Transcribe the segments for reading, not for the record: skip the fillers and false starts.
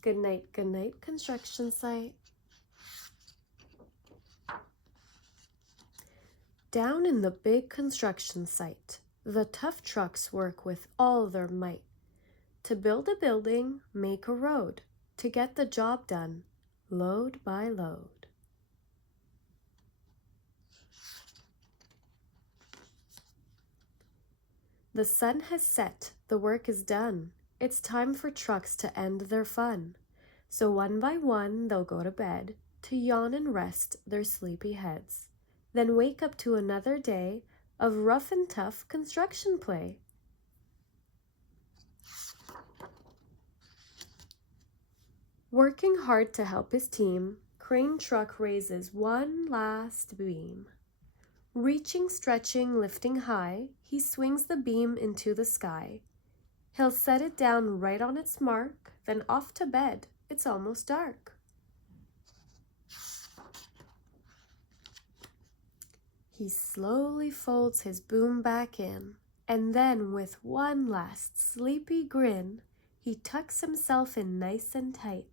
Goodnight Goodnight construction site. Down in the big construction site, the tough trucks work with all their might to build a building, make a road, to get the job done, load by load. The sun has set, the work is done. It's time for trucks to end their fun. So one by one they'll go to bed, to yawn and rest their sleepy heads, then wake up to another day of rough and tough construction play. Working hard to help his team, crane truck raises one last beam. Reaching, stretching, lifting high, he swings the beam into the sky. He'll set it down right on its mark, then off to bed. It's almost dark. He slowly folds his boom back in, and then with one last sleepy grin, he tucks himself in nice and tight,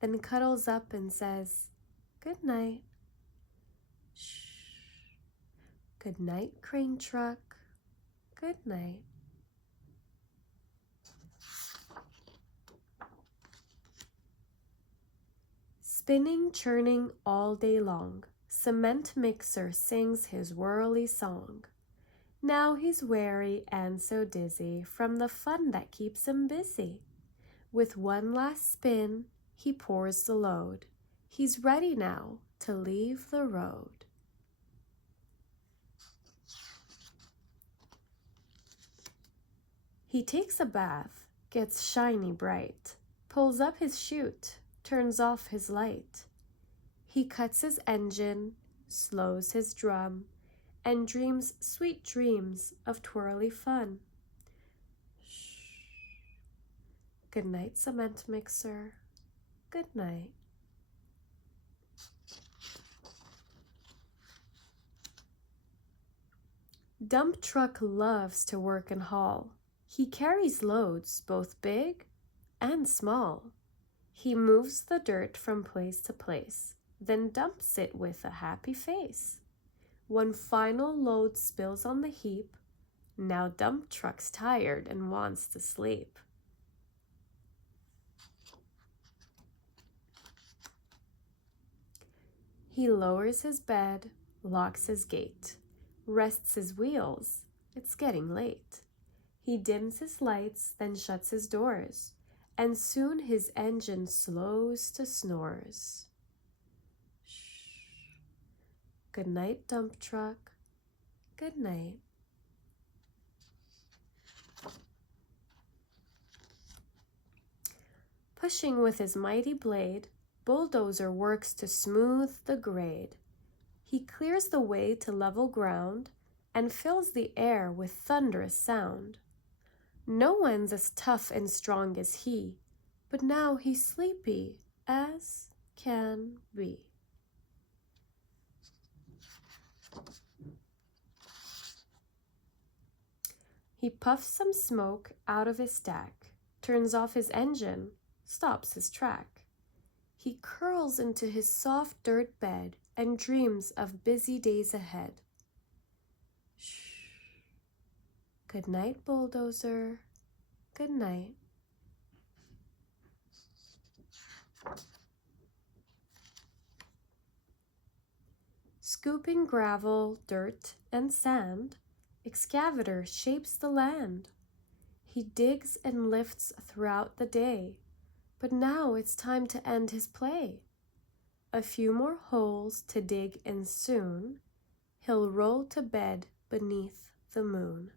then cuddles up and says, "Good night." Shh. Good night, crane truck. Good night. Spinning, churning all day long, cement mixer sings his whirly song. Now he's weary and so dizzy from the fun that keeps him busy. With one last spin, he pours the load. He's ready now to leave the road. He takes a bath, gets shiny bright, pulls up his chute, turns off his light. He cuts his engine, slows his drum, and dreams sweet dreams of twirly fun. Shh. Good night, cement mixer. Good night. Dump truck loves to work and haul. He carries loads both big and small. He moves the dirt from place to place, then dumps it with a happy face. One final load spills on the heap. Now dump truck's tired and wants to sleep. He lowers his bed, locks his gate, rests his wheels. It's getting late. He dims his lights, then shuts his doors, and soon his engine slows to snores. Shh. Good night, dump truck. Good night. Pushing with his mighty blade, bulldozer works to smooth the grade. He clears the way to level ground and fills the air with thunderous sound. No one's as tough and strong as he, but now he's sleepy as can be. He puffs some smoke out of his stack, turns off his engine, stops his track. He curls into his soft dirt bed and dreams of busy days ahead. Shh. Good night, bulldozer. Good night. Scooping gravel, dirt, and sand, excavator shapes the land. He digs and lifts throughout the day, but now it's time to end his play. A few more holes to dig and soon he'll roll to bed beneath the moon.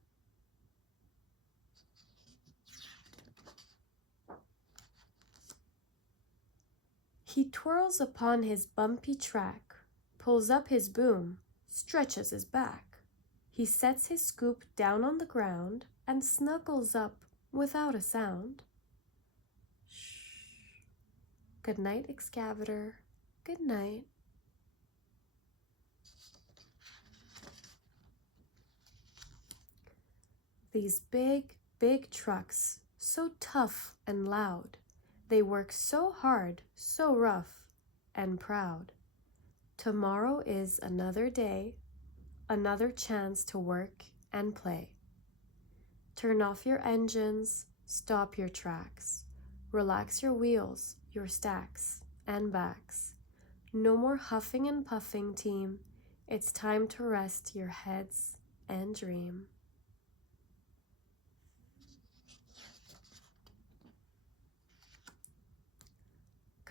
He twirls upon his bumpy track, pulls up his boom, stretches his back. He sets his scoop down on the ground and snuggles up without a sound. Shh. Good night, excavator. Good night. These big, big trucks, so tough and loud, They work so hard, so rough and proud. Tomorrow is another day, another chance to work and play. Turn off your engines, stop your tracks. Relax your wheels, your stacks and backs. No more huffing and puffing, team. It's time to rest your heads and dream.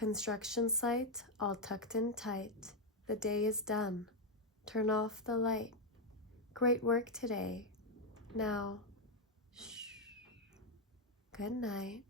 Construction site all tucked in tight. The day is done. Turn off the light. Great work today. Now, shh. Good night.